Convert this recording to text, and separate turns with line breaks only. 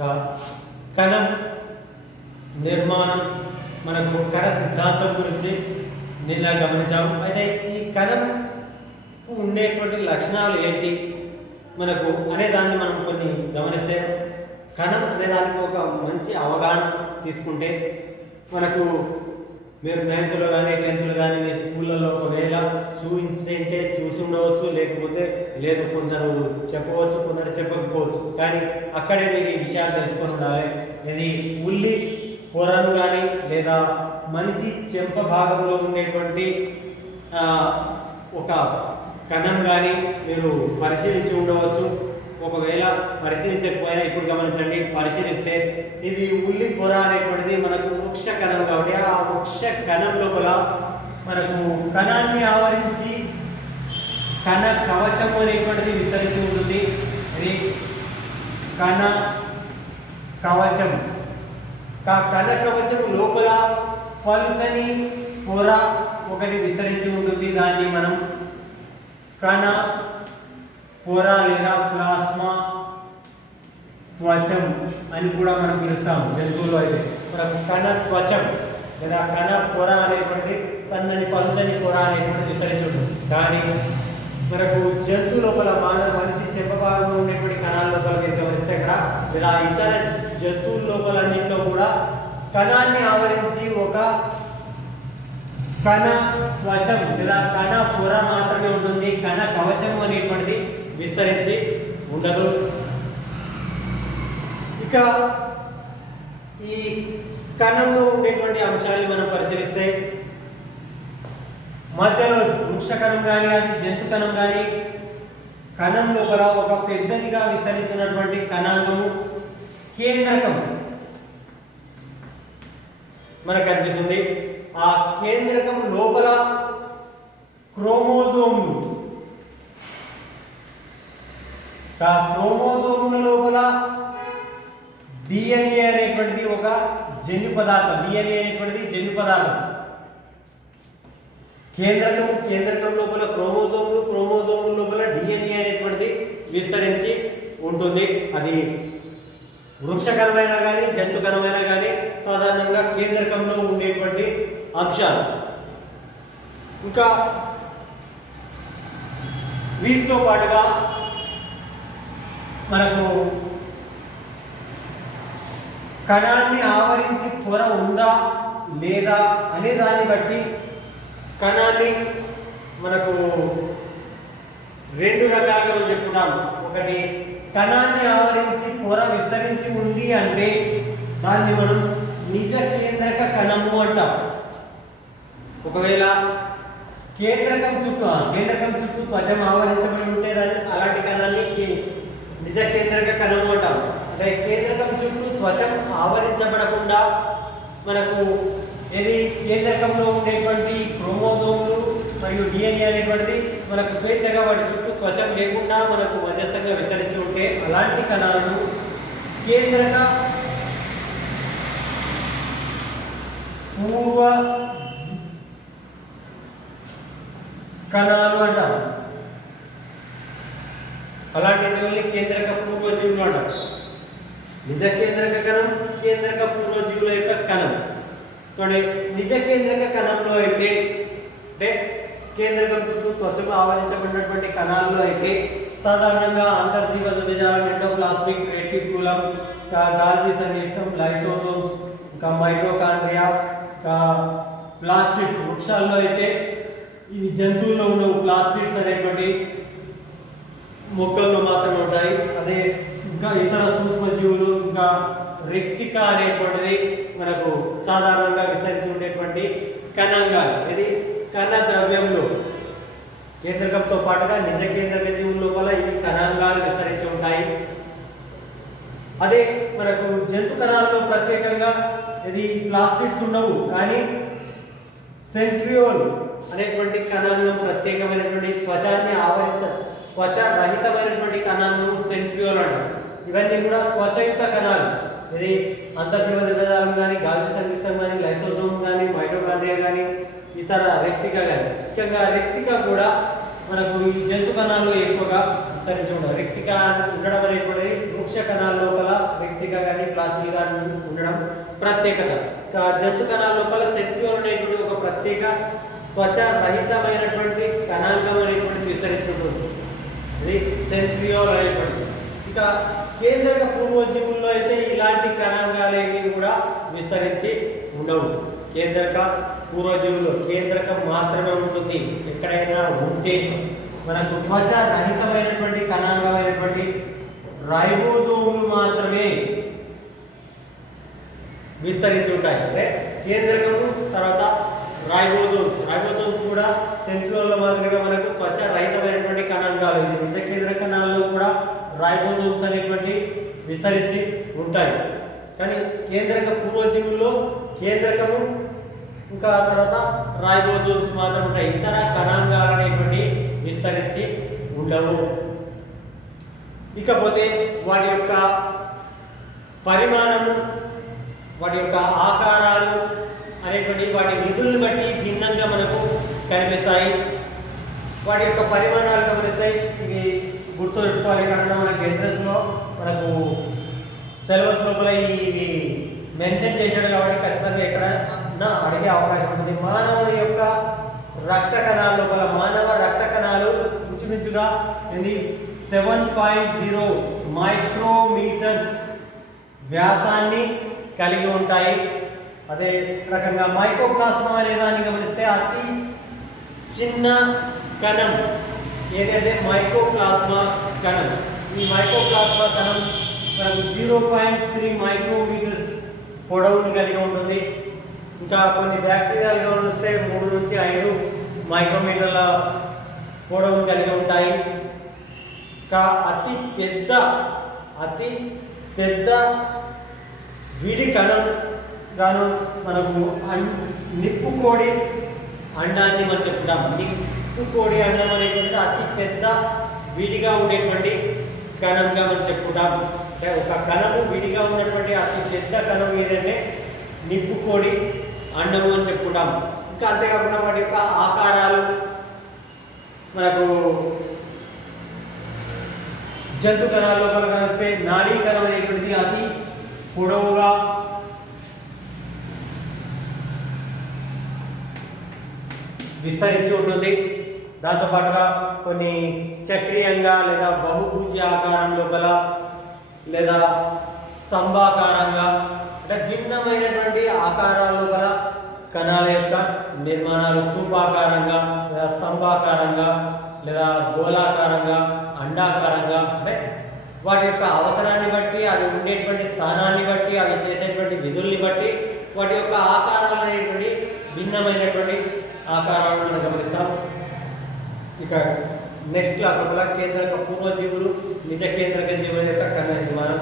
క- కణం నిర్మాణం మనకు కణ సిద్ధాంతం గురించి నిన్న గమనించాము. అయితే ఈ కణంకు ఉండేటువంటి లక్షణాలు ఏంటి? మనకు అనే దాన్ని మనం కొన్ని గమనిస్తే కణం అనేదానికి ఒక మంచి అవగాహన తీసుకుంటే మనకు మీరు నైన్త్లో కానీ టెన్త్లో కానీ మీ స్కూళ్ళల్లో ఒకవేళ చూపించంటే చూసి ఉండవచ్చు లేకపోతే లేదు కొందరు చెప్పవచ్చు కొందరు చెప్పకపోవచ్చు. కానీ అక్కడే మీరు ఈ విషయాలు తెలుసుకొని ఉండాలి. ఇది ఉల్లి పొరను కానీ లేదా మనిషి చెంప భాగంలో ఉండేటువంటి ఒక కణం కానీ మీరు పరిశీలించి ఉండవచ్చు. ఒకవేళ పరిశీలించకపోయినా ఇప్పుడు గమనించండి పరిశీలిస్తే ఇది ఉల్లి పొర అనేటువంటిది మనకు వృక్ష కణం కాబట్టి ఆ వృక్ష కణం లోపల మనకు కణాన్ని ఆవరించి కణ కవచం అనేటువంటిది విస్తరించి ఉంటుంది. ఇది కణ కవచం. కణ కవచం లోపల పలుచని పొర ఒకటి విస్తరించి ఉంటుంది. దాన్ని మనం కణ పొర లేదా ప్లాస్మా త్వచం అని కూడా మనం పిలుస్తాం జంతువులు అయితే. మనకు కణ త్వచం లేదా కణ పొర అనేటువంటిది సన్నని పలుచని పొర అనేటువంటిది విస్తరించి కానీ మనకు జంతు లోపల మానవ మనిషి చెంప భాగంలో ఉండేటువంటి కణాల లోపల మీరు గమనిస్తే ఇక్కడ ఇలా ఇతర జంతువుల లోపల అన్నింటిలో కూడా కణాన్ని ఆవరించి ఒక కణ త్వచం లేదా కణ పొర మాత్రమే ఉంటుంది. కణ కవచం అనేటువంటిది విస్తరించి ఉండదు. ఇక ఈ కణంలో ఉండేటువంటి అంశాన్ని మనం పరిశీలిస్తే మధ్యలో వృక్ష కణం కానీ అది జంతు కణం కానీ కణం లోపల ఒక పెద్దదిగా విస్తరించినటువంటి కణాంగము కేంద్రకం. మనకు కనిపిస్తుంది. ఆ కేంద్రకం లోపల క్రోమోజోమ్లు ఆ క్రోమోజోముల లోపల డిఎన్ఏ అనేటువంటిది ఒక జన్యు పదార్థం. డిఎన్ఏ అనేటువంటిది జన్యు పదార్థం. కేంద్రకం కేంద్రకం లోపల క్రోమోజోములు క్రోమోజోముల లోపల డిఎన్ఏ అనేటువంటిది విస్తరించి ఉంటుంది. అది వృక్షకరమైనా కానీ జంతుకరమైనా కానీ సాధారణంగా కేంద్రకంలో ఉండేటువంటి అంశాలు. ఇంకా వీటితో పాటుగా మనకు కణాన్ని ఆవరించి పొర ఉందా లేదా అనే దాన్ని బట్టి కణాన్ని మనకు రెండు రకాలుగా మనం చెప్పుకున్నాం ఒకటి కణాన్ని ఆవరించి పొర విస్తరించి ఉంది అంటే దాన్ని మనం నిజ కేంద్రక కణము అంటాం. ఒకవేళ కేంద్రకం చుట్టూ ఆ కేంద్రకం చుట్టూ త్వచం ఆవరించబడి ఉంటే దాన్ని అలాంటి కణాన్ని నిజ కేంద్రక కణము అంటాము అంటే కేంద్రకం చుట్టూ త్వచం ఆవరించబడకుండా మనకు ఇది కేంద్రకంలో ఉండేటువంటి క్రోమోజోములు మరియు డిఎన్ఏ అనేటువంటిది మనకు స్వేచ్ఛగా వాటి చుట్టూ త్వచం లేకుండా మనకు మధ్యస్థంగా విస్తరించి ఉంటే అలాంటి కణాలను కేంద్రక పూర్వ కణాలు అంటారు అలాంటి జీవుల్ని కేంద్రక పూర్వజీవులు అంటారు. నిజ కేంద్రక కణం కేంద్రక పూర్వజీవుల యొక్క కణం. చూడండి నిజ కేంద్రక కణంలో అయితే అంటే కేంద్రకం చుట్టూ త్వచకు ఆవరించబడినటువంటి కణాల్లో అయితే సాధారణంగా అంతర్జీవ దుర్జాలం ఎండోప్లాస్మిక్ రెటిక్యులం గాల్జీ సన్నిష్టం లైసోసోమ్స్ ఇంకా మైట్రోకాండ్రియా ఇంకా ప్లాస్టిక్స్ వృక్షాల్లో అయితే ఇవి జంతువుల్లో ఉండవు. ప్లాస్టిక్స్ అనేటువంటి మొక్కల్లో మాత్రమే ఉంటాయి. అదే ఇంకా ఇతర సూక్ష్మజీవులు ఇంకా రెక్తిక అనేటువంటిది మనకు సాధారణంగా విస్తరించి ఉండేటువంటి కణాంగాలు. ఇది కణ ద్రవ్యంలో కేంద్రకంతో పాటుగా నిజ కేంద్రక జీవుల లోపల ఈ కణాంగాలు విస్తరించి ఉంటాయి. అదే మనకు జంతు కణాల్లో ప్రత్యేకంగా ఇది ప్లాస్టిక్స్ ఉండవు కానీ సెంట్రియోల్ అనేటువంటి కణాంగం ప్రత్యేకమైనటువంటి త్వచాన్ని ఆవరి త్వచ రహితమైనటువంటి కణాంగము సెంట్రియోల్ అంటారు ఇవన్నీ కూడా త్వచయుత కణాలు. ఇది అంతర్జీవ ద్రవ్యజాలం కానీ గాలి సంక్లిష్టం కానీ లైసోజోమ్ కానీ మైటోకాండ్రియా కానీ ఇతర రెక్తిక కానీ ముఖ్యంగా రెక్తిక కూడా మనకు ఈ జంతు కణాల్లో ఎక్కువగా విస్తరించి ఉండదు రెక్తిక ఉండడం అనేటువంటిది వృక్ష కణాల లోపల రెక్తిక కానీ ప్లాస్టిక్ లాంటివి ఉండడం ప్రత్యేకత. జంతు కణాల లోపల సెంట్రియోల్ అనేటువంటి ఒక ప్రత్యేక త్వచ రహితమైనటువంటి కణాంగం అనేటువంటి విస్తరించి ఉంటుంది సెంట్రియోల్ అనేటువంటి ఇక కేంద్రక పూర్వజీవుల్లో అయితే ఇలాంటి కణాంగాలేవి కూడా విస్తరించి ఉండవు. కేంద్రక పూర్వజీవులు కేంద్రకం మాత్రమే ఉంటుంది. ఎక్కడైనా ఉంటే మనకు త్వచ రహితమైనటువంటి కణాంగమైనటువంటి రైబోజోములు మాత్రమే విస్తరించి ఉంటాయి. అంటే కేంద్రకము తర్వాత రైబోజోమ్స్. రైబోజోమ్స్ కూడా సెంట్రోల్ మాదిరిగా మనకు త్వచ రహితమైనటువంటి కణాంగాలు. ఇది నిజ కేంద్ర కణాల్లో కూడా రైబోజోమ్స్ అనేటువంటి విస్తరించి ఉంటాయి. కానీ కేంద్రక పూర్వజీవుల్లో కేంద్రకము ఇంకా తర్వాత రైబోజోమ్స్ మాత్రం ఉంటాయి. ఇతర కణాంగాలు అనేటువంటి విస్తరించి ఉండవు. ఇకపోతే వాటి యొక్క పరిమాణము వాటి యొక్క ఆకారాలు అనేటువంటి వాటి విధులను బట్టి భిన్నంగా మనకు కనిపిస్తాయి. వాటి యొక్క పరిమాణాలు గమనిస్తాయి ఇవి గుర్తుపెట్టుకోవాలి ఎక్కడన్నా మనకి ఎంట్రన్స్లో మనకు సిలబస్ లోపల ఇవి మెన్షన్ చేశాడు కాబట్టి ఖచ్చితంగా ఎక్కడ అడిగే అవకాశం ఉంటుంది. మానవుని యొక్క రక్త కణాల లోపల మానవ రక్త కణాలు ఇంచుమించుగా ఇది సెవెన్ పాయింట్ జీరో మైక్రోమీటర్స్ వ్యాసాన్ని కలిగి ఉంటాయి. అదే రకంగా మైకోప్లాస్మా అనే దాన్ని గమనిస్తే అతి చిన్న కణం. ఏదంటే మైకోప్లాస్మా కణం. ఈ మైకోప్లాస్మా కణం మనకు జీరో పాయింట్ త్రీ మైక్రోమీటర్స్ పొడవుని కలిగి ఉంటుంది. ఇంకా కొన్ని బ్యాక్టీరియాలు గమనిస్తే మూడు నుంచి ఐదు మైక్రోమీటర్ల పొడవుని కలిగి ఉంటాయి. ఇంకా అతి పెద్ద అతి పెద్ద విడి కణం గాను మనకు నిప్పు కోడి అండాన్ని మనం చెప్తాం నిప్పు కోడి అండం అనేటువంటిది అతి పెద్ద విడిగా ఉండేటువంటి కణంగా మనం చెప్పుకుంటాం. ఒక కణము విడిగా ఉన్నటువంటి అతి పెద్ద కణం ఏదంటే నిప్పు కోడి అండము అని చెప్పుకుంటాం. ఇంకా అంతేకాకుండా వాటి యొక్క ఆకారాలు మనకు జంతు కణాల లోపల కనిస్తే నాడీ కణం అనేటువంటిది అతి పొడవుగా విస్తరించి ఉంటుంది. దాంతోపాటుగా కొన్ని చక్రీయంగా లేదా బహుభుజ ఆకారం లోపల లేదా స్తంభాకారంగా అంటే భిన్నమైనటువంటి ఆకారాల లోపల కణాల యొక్క నిర్మాణాలు స్థూపాకారంగా లేదా స్తంభాకారంగా లేదా గోళాకారంగా అండాకారంగా అంటే వాటి యొక్క అవసరాన్ని బట్టి అవి ఉండేటువంటి స్థానాన్ని బట్టి అవి చేసేటువంటి విధుల్ని బట్టి వాటి యొక్క ఆకారాలు అనేటువంటి భిన్నమైనటువంటి ఆ కారణాలను గమనిస్తాం. ఇక నెక్స్ట్ క్లాస్ కూడా కేంద్రక పూర్వజీవులు నిజ కేంద్రక జీవుల యొక్క కన్న నిర్మాణం